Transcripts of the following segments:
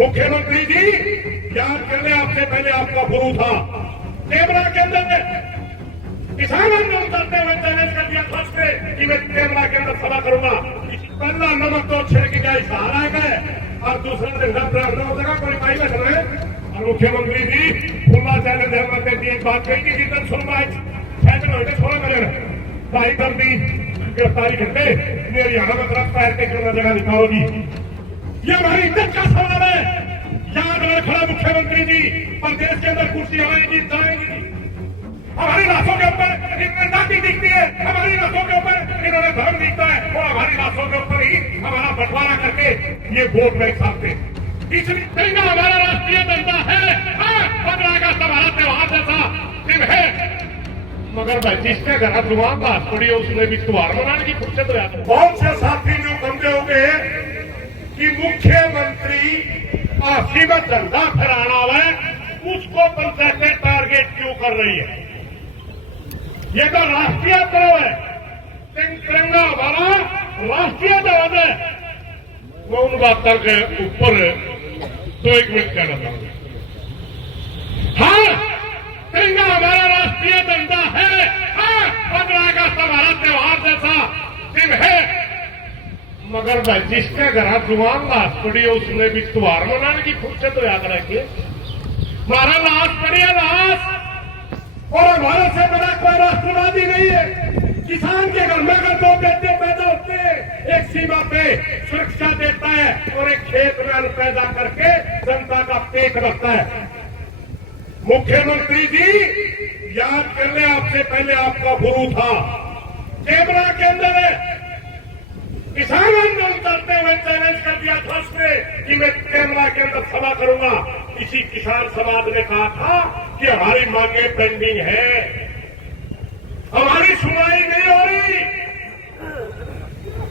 मुख्यमंत्री जी याद कर ले, आपसे पहले आपका गुरु था कैमरा के अंदर किसान आंदोलन करते हुए चैलेंज कर दिया फर्स्ट पे कि मैं कैमरा के अंदर सभा करूंगा। पहला नमक तो छिड़क का इशारा है और दूसरा दिन जगह कोई पाई लग रहे। और मुख्यमंत्री जी खुला चैलेंज है, मैं कहती एक बात कही कि जितन सुनवा फैसला होकर छोड़ा मेरे भाई बंदी गिरफ्तारी करके मेरी हरियाणा में तरफ पैर के करना जगह निकालोगी। ये हमारी इज्जत का सवाल है। याद रहे खड़ा मुख्यमंत्री जी, प्रदेश के अंदर कुर्सी आएगी जाएगी। हमारी लाशों के ऊपर इनमें जाति दिखती है, हमारी लाशों के ऊपर इन्होंने धर्म दिखता है और हमारी लाशों के ऊपर ही हमारा बंटवारा करके ये वोट बैंक सकते। इसलिए तिरंगा हमारा राष्ट्रीय झंडा है। 15 अगस्त हमारा त्योहार जैसा दिन है, मगर भाई जिसके घर जुबान बात पड़ी है उसने भी त्योहार मनाने की फुर्सत हो जाती है। बहुत से साथी जो समझे होंगे कि मुख्यमंत्री सीमित झंडा फहराना है, उसको पंचायतें टारगेट क्यों कर रही है? ये तो राष्ट्रीय पर्व है, तिरंगा हमारा राष्ट्रीय ध्वज है। मैं उन बातों के ऊपर 2-1 मिनट कहना चाहूंगा। हाँ, तिरंगा हमारा राष्ट्रीय झंडा है। 15 अगस्त हमारा त्योहार जैसा दिन है, मगर भाई जिसके घर जुबान लाश पड़ी है उसने भी त्योहार मनाने की फुर्सत तो याद रखिए। हमारा लाश पड़ी है लाश, और हमारे से बड़ा कोई राष्ट्रवादी नहीं है। किसान के घर में अगर 2 बेटे पैदा होते हैं, एक सीमा पे सुरक्षा देता है और एक खेत में अन्न पैदा करके जनता का पेट रखता है। मुख्यमंत्री जी याद कर ले, आपसे पहले आपका गुरु था कैमरा के अंदर किसान आंदोलन करते हुए चैलेंज कर दिया फर्स्ट पे कि मैं कैमरा के अंदर सभा करूंगा। इसी किसान समाज ने कहा था कि हमारी मांगे पेंडिंग है, हमारी सुनाई नहीं हो रही,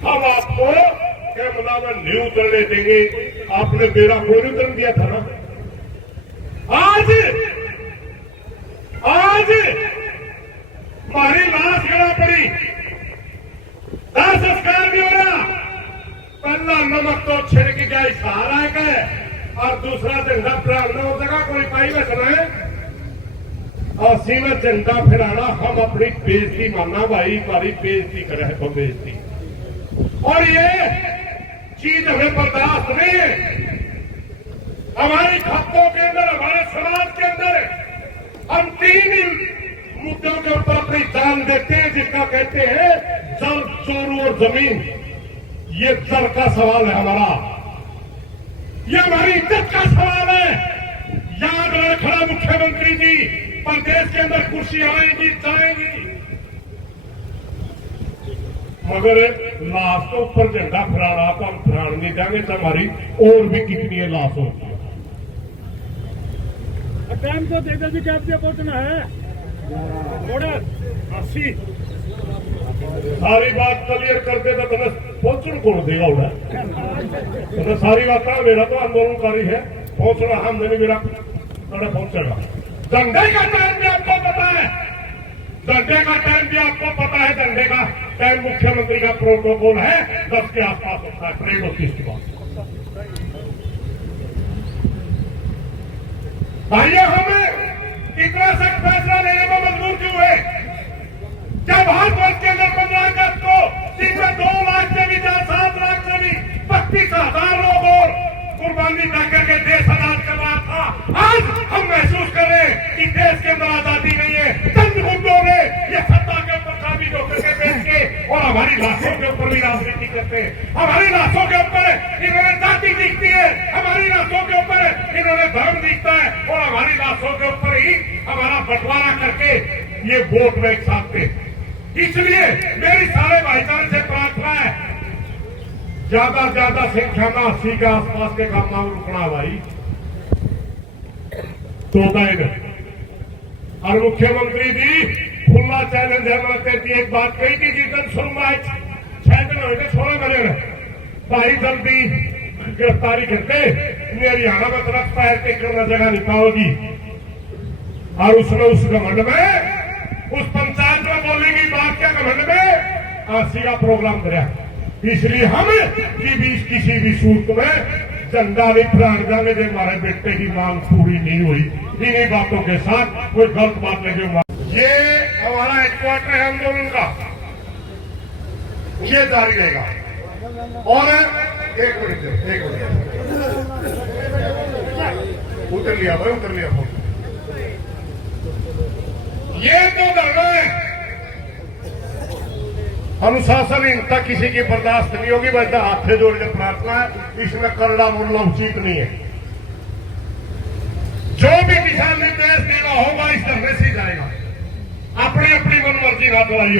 हम आपको कैमरा में न्यू उतरने देंगे। आपने मेरा कोई नहीं उतर दिया था ना। आज हमारी लाश गड़ा पड़ी, दाह संस्कार नहीं हो रहा। पहला नमक तो छिड़क का इशारा है और दूसरा झंडा फहराना हो जगह कोई पाई लग रहे। और सीमित झंडा फहराना हम अपनी बेइज्जती मानना, भाई हमारी बेइज्जती करे तो बेइज्जती, और ये चीज हमें बर्दाश्त नहीं है। हमारी खतों के अंदर, हमारे समाज के अंदर हम 3 मुद्दों के ऊपर अपनी जान देते हैं, जिसका कहते हैं जल, चोर और जमीन। ये जल का सवाल है हमारा, ये हमारी इज्जत का सवाल है। याद रहे खड़ा मुख्यमंत्री जी, प्रदेश के अंदर कुर्सी आएगी जाएगी, मगर लाश के ऊपर झंडा फहराना तो हम फहराने नहीं देंगे। तो हमारी और भी कितनी लाश होती है। टाइम तो देखकर भी कैब से पहुंचना है। 80 सारी बात क्लियर कर देता तो पहुंचना कौन देगा उड़ा? तो सारी बात मेरा तो आंदोलनकारी है, पहुंचना हम नहीं, मेरा पहुंचेगा। झंडे का टाइम भी आपको पता है, झंडे का टाइम भी आपको पता है। झंडे का टाइम मुख्यमंत्री का प्रोटोकॉल है 10 के आसपास होता है, परेड होती है इसके बाद। भाइयों, हमें इतना सख्त फैसला लेने में मजबूर क्यों है? जब भारतवर्ष के अंदर 15 अगस्त को जिसमें 2 लाख से भी 7 लाख से भी 32,000 लोग और कुर्बानी देकर के देश आजाद कर रहा था, आज हम महसूस कर रहे हैं कि देश के अंदर आजादी नहीं है। चंद मुद्दों में ये सत्ता के ऊपर काबिज होकर के बैठ के और हमारी लाशों के ऊपर भी राजनीति करते हैं। हमारी लाशों के ऊपर इन्होंने जाति दिखती है, हमारी लाशों के ऊपर इन्होंने धर्म दिखता है और हमारी लाशों के ऊपर ही हमारा बंटवारा करके ये वोट बैंक सकते। इसलिए मेरी सारे भाईचारे से प्रार्थना है, ज्यादा से ज्यादा संख्या में 80 के आसपास के काम में रुकना भाई तो और मुख्यमंत्री जी खुला चैलेंज है। मैं कहती एक बात कही थी, जिस सुनवाई 6 दिन हो गए, 16 बजे भाई जल्दी गिरफ्तारी करके मेरी हरियाणा में तरफ पैर के करना जगह निकालोगी। और उसने उस घमंड में, उस पंचायत में बोलने की बात के घमंड में 80 का प्रोग्राम कराया। इसलिए हम किसी भी सूरत में झंडा भी फहरा देंगे जो हमारे बेटे की मांग पूरी नहीं हुई। इन्हीं बातों के साथ कोई गलत बात नहीं। ये हमारा हेडक्वार्टर है आंदोलन का, ये जारी रहेगा। और एक मिनट उतर लिया भाई, उतर लिया फोन। ये तो धरना है, अनुशासनहीनता किसी की बर्दाश्त नहीं होगी। वैसे हाथ जोड़ के प्रार्थना है, इसमें करड़ा बोलना उचित नहीं है। जो भी दिशा निर्देश देना होगा इस धरने से जाएगा। अपनी अपनी मनमर्जी ना दवाइए।